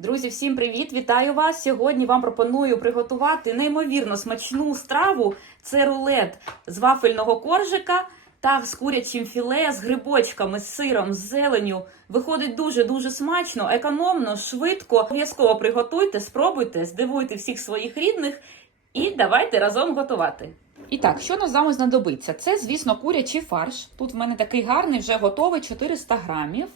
Друзі, всім привіт! Вітаю вас! Сьогодні вам пропоную приготувати неймовірно смачну страву. Це рулет з вафельного коржика та з курячим філе, з грибочками, з сиром, з зеленю. Виходить дуже-дуже смачно, економно, швидко. Обов'язково приготуйте, спробуйте, здивуйте всіх своїх рідних і давайте разом готувати. І так, що нам з вами знадобиться? Це, звісно, курячий фарш. Тут в мене такий гарний, вже готовий 400 грамів.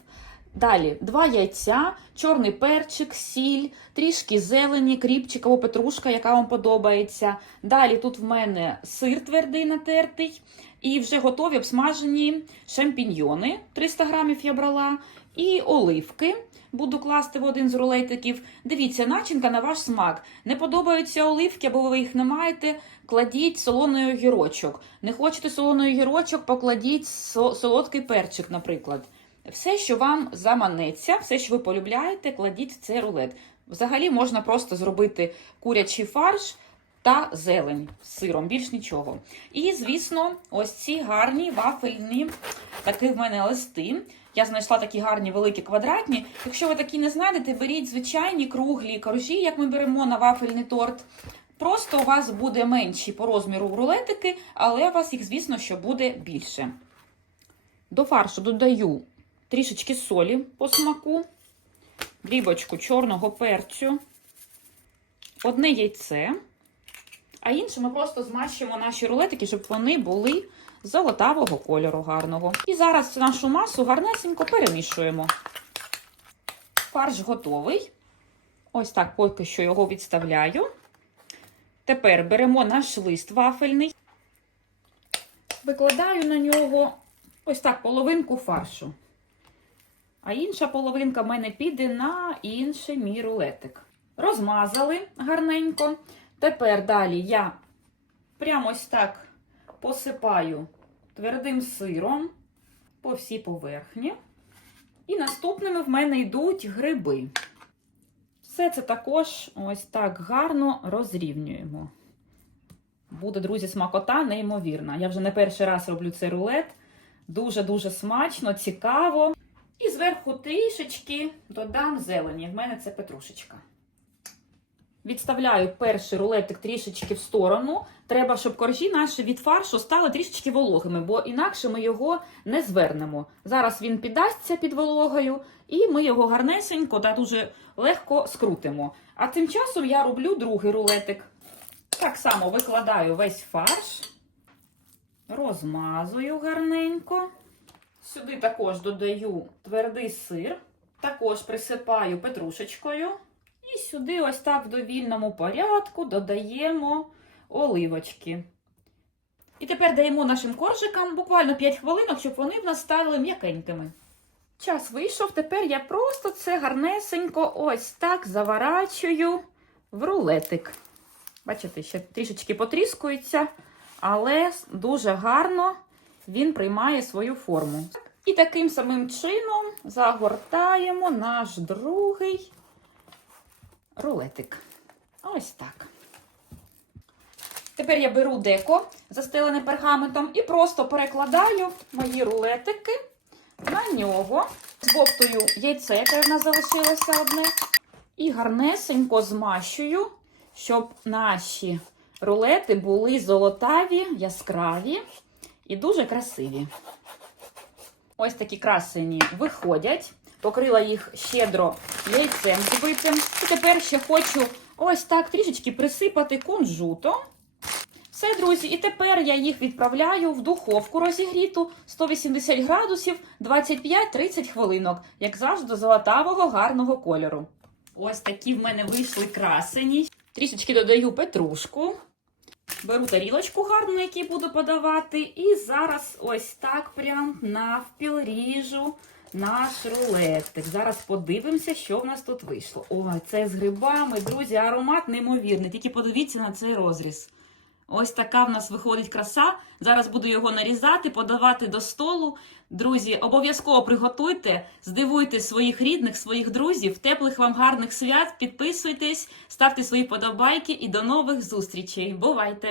Далі два яйця, чорний перчик, сіль, трішки зелені, кріпчик або петрушка, яка вам подобається. Далі тут в мене сир твердий натертий. І вже готові обсмажені шампіньйони, 300 грамів я брала, і оливки. Буду класти в один з рулетиків. Дивіться, начинка на ваш смак. Не подобаються оливки, або ви їх не маєте. Кладіть солоний огірочок. Не хочете солоний огірочок, покладіть со- солодкий перчик, наприклад. Все, що вам заманеться, все, що ви полюбляєте, кладіть в цей рулет. Взагалі можна просто зробити курячий фарш та зелень з сиром, більш нічого. І, звісно, ось ці гарні вафельні, такі в мене листи. Я знайшла такі гарні великі квадратні. Якщо ви такі не знайдете, беріть звичайні круглі коржі, як ми беремо на вафельний торт. Просто у вас буде менші по розміру рулетики, але у вас їх, звісно, що буде більше. До фаршу додаю трішечки солі по смаку, дрібочку чорного перцю, одне яйце. А інше ми просто змащуємо наші рулетики, щоб вони були золотавого кольору гарного. І зараз нашу масу гарнесенько перемішуємо. Фарш готовий. Ось так поки що його відставляю. Тепер беремо наш лист вафельний, викладаю на нього ось так половинку фаршу. А інша половинка в мене піде на інший мій рулетик. Розмазали гарненько. Тепер далі я прямо ось так посипаю твердим сиром по всій поверхні. І наступними в мене йдуть гриби. Все це також ось так гарно розрівнюємо. Буде, друзі, смакота неймовірна. Я вже не перший раз роблю цей рулет. Дуже-дуже смачно, цікаво. Зверху трішечки додам зелені. В мене це петрушечка. Відставляю перший рулетик трішечки в сторону. Треба, щоб коржі наші від фаршу стали трішечки вологими, бо інакше ми його не звернемо. Зараз він піддасться під вологою, і ми його гарнесенько та дуже легко скрутимо. А тим часом я роблю другий рулетик. Так само викладаю весь фарш, розмазую гарненько. Сюди також додаю твердий сир, також присипаю петрушечкою. І сюди, ось так в довільному порядку, додаємо оливочки. І тепер даємо нашим коржикам буквально 5 хвилинок, щоб вони в нас стали м'якенькими. Час вийшов, тепер я просто це гарнесенько ось так заворачую в рулетик. Бачите, ще трішечки потріскується, але дуже гарно він приймає свою форму. І таким самим чином загортаємо наш другий рулетик. Ось так. Тепер я беру деко, застелене пергаментом, і просто перекладаю мої рулетики на нього. Збовтую яйце, яке в нас залишилося одне. І гарнесенько змащую, щоб наші рулети були золотаві, яскраві і дуже красиві. Ось такі красені виходять. Покрила їх щедро яйцем збитим. І тепер ще хочу ось так трішечки присипати кунжутом. Все, друзі, і тепер я їх відправляю в духовку розігріту 180 градусів 25-30 хвилинок, як завжди, золотавого гарного кольору. Ось такі в мене вийшли красені. Трішечки додаю петрушку. Беру тарілочку гарну, на якій буду подавати, і зараз ось так прям навпіл ріжу наш рулетик. Зараз подивимося, що в нас тут вийшло. Ой, це з грибами, друзі, аромат неймовірний. Тільки подивіться на цей розріз. Ось така в нас виходить краса. Зараз буду його нарізати, подавати до столу. Друзі, обов'язково приготуйте, здивуйте своїх рідних, своїх друзів, теплих вам гарних свят. Підписуйтесь, ставте свої подобайки і до нових зустрічей. Бувайте!